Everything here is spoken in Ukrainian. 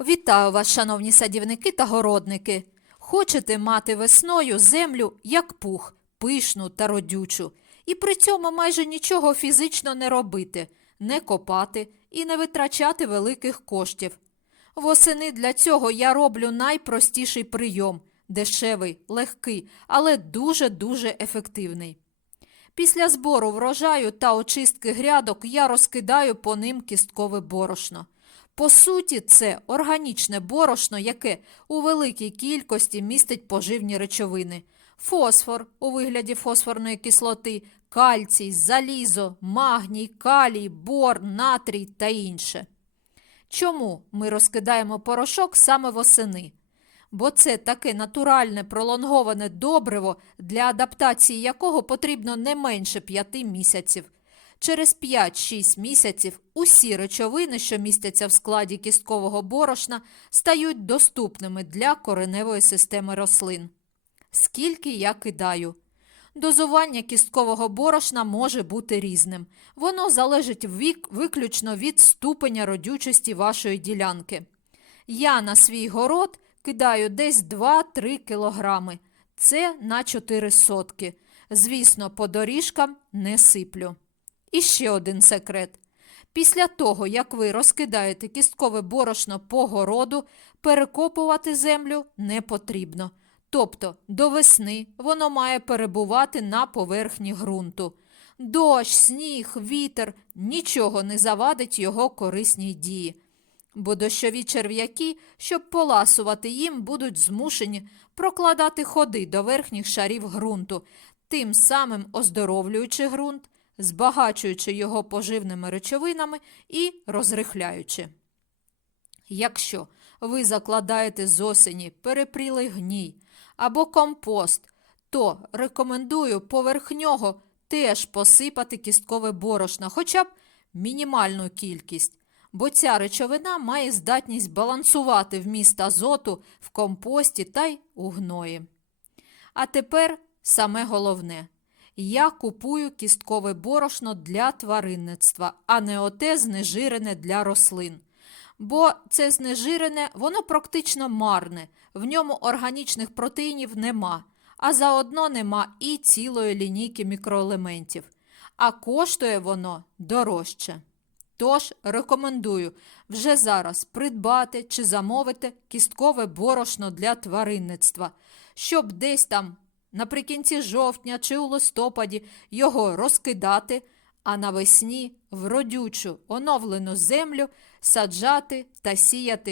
Вітаю вас, шановні садівники та городники. Хочете мати весною землю як пух, пишну та родючу, і при цьому майже нічого фізично не робити, не копати і не витрачати великих коштів. Восени для цього я роблю найпростіший прийом дешевий, легкий, але дуже-дуже ефективний. Після збору врожаю та очистки грядок я розкидаю по ним кісткове борошно. По суті, це органічне борошно, яке у великій кількості містить поживні речовини: фосфор у вигляді фосфорної кислоти, кальцій, залізо, магній, калій, бор, натрій та інше. Чому ми розкидаємо порошок саме восени? Бо це таке натуральне пролонговане добриво, для адаптації якого потрібно не менше 5 місяців. Через 5-6 місяців усі речовини, що містяться в складі кісткового борошна, стають доступними для кореневої системи рослин. Скільки я кидаю? Дозування кісткового борошна може бути різним. Воно залежить вік, виключно від ступеня родючості вашої ділянки. Я на свій город кидаю десь 2-3 кілограми. Це на 4 сотки. Звісно, по доріжкам не сиплю. І ще один секрет. Після того, як ви розкидаєте кісткове борошно по городу, перекопувати землю не потрібно. Тобто до весни воно має перебувати на поверхні ґрунту. Дощ, сніг, вітер нічого не завадить його корисній дії. Бо дощові черв'яки, щоб поласувати їм, будуть змушені прокладати ходи до верхніх шарів ґрунту, тим самим оздоровлюючи ґрунт, збагачуючи його поживними речовинами і розрихляючи. Якщо ви закладаєте з осені перепрілий гній або компост, то рекомендую поверх нього теж посипати кісткове борошно, хоча б мінімальну кількість, бо ця речовина має здатність балансувати вміст азоту в компості та й у гної. А тепер саме головне. Я купую кісткове борошно для тваринництва, а не оте знежирене для рослин. Бо це знежирене, воно практично марне, в ньому органічних протеїнів нема, а заодно нема і цілої лінійки мікроелементів. А коштує воно дорожче. Тож рекомендую вже зараз придбати чи замовити кісткове борошно для тваринництва, щоб десь там наприкінці жовтня чи у листопаді його розкидати, а навесні в родючу оновлену землю саджати та сіяти